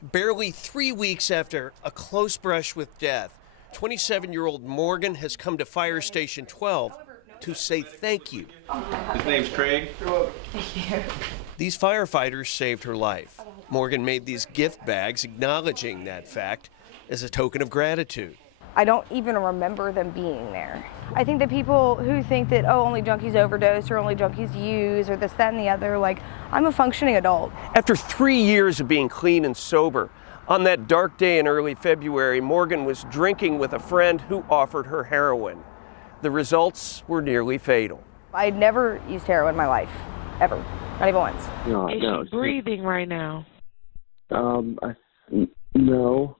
Barely 3 weeks after a close brush with death, 27-year-old Morgan has come to Fire Station 12 to say thank you. His name's Craig. Thank you. These firefighters saved her life. Morgan made these gift bags acknowledging that fact as a token of gratitude. I don't even remember them being there. I think that people who think that, oh, only junkies overdose or only junkies use or this, that, and the other, like, I'm a functioning adult. After 3 years of being clean and sober, on that dark day in early February, Morgan was drinking with a friend who offered her heroin. The results were nearly fatal. I'd never used heroin in my life, ever, not even once. Is she breathing right now? No.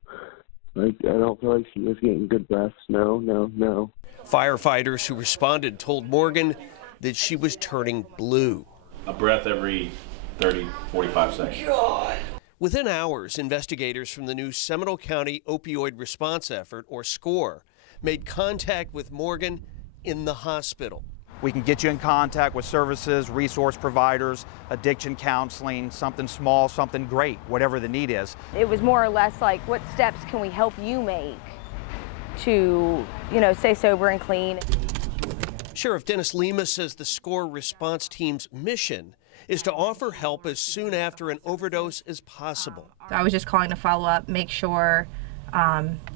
I don't feel like she was getting good breaths. No. Firefighters who responded told Morgan that she was turning blue. A breath every 30, 45 seconds. God. Within hours, investigators from the new Seminole County Opioid Response Effort, or SCORE, made contact with Morgan in the hospital. We can get you in contact with services, resource providers, addiction counseling, something small, something great, whatever the need is. It was more or less like, what steps can we help you make to, stay sober and clean? Sheriff Dennis Lima says the SCORE response team's mission is to offer help as soon after an overdose as possible. I was just calling to follow up, make sure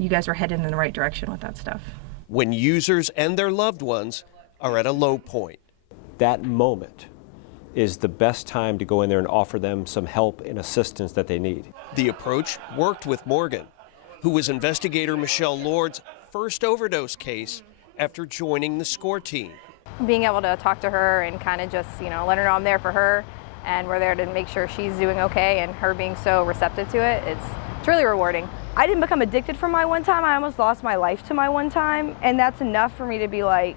you guys are headed in the right direction with that stuff. When users and their loved ones are at a low point. That moment is the best time to go in there and offer them some help and assistance that they need. The approach worked with Morgan, who was investigator Michelle Lord's first overdose case after joining the SCORE team. Being able to talk to her and kind of just, let her know I'm there for her and we're there to make sure she's doing okay, and her being so receptive to it, it's really rewarding. I didn't become addicted from my one time. I almost lost my life to my one time, and that's enough for me to be like,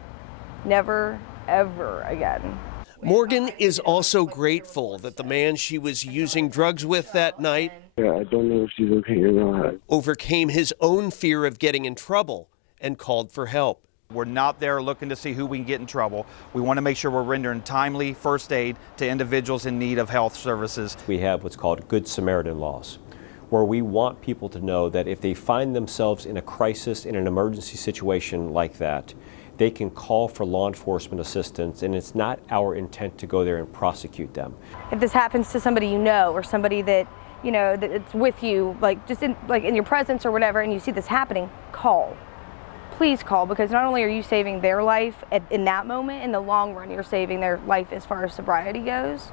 never, ever again. Morgan is also grateful that the man she was using drugs with that night I don't know if she's okay or not. overcame his own fear of getting in trouble and called for help. We're not there looking to see who we can get in trouble. We want to make sure we're rendering timely first aid to individuals in need of health services. We have what's called Good Samaritan laws, where we want people to know that if they find themselves in a crisis, in an emergency situation like that, they can call for law enforcement assistance, and it's not our intent to go there and prosecute them. If this happens to somebody or somebody that, that it's with you, like just in your presence or whatever, and you see this happening, call. Please call, because not only are you saving their life in that moment, in the long run, you're saving their life as far as sobriety goes.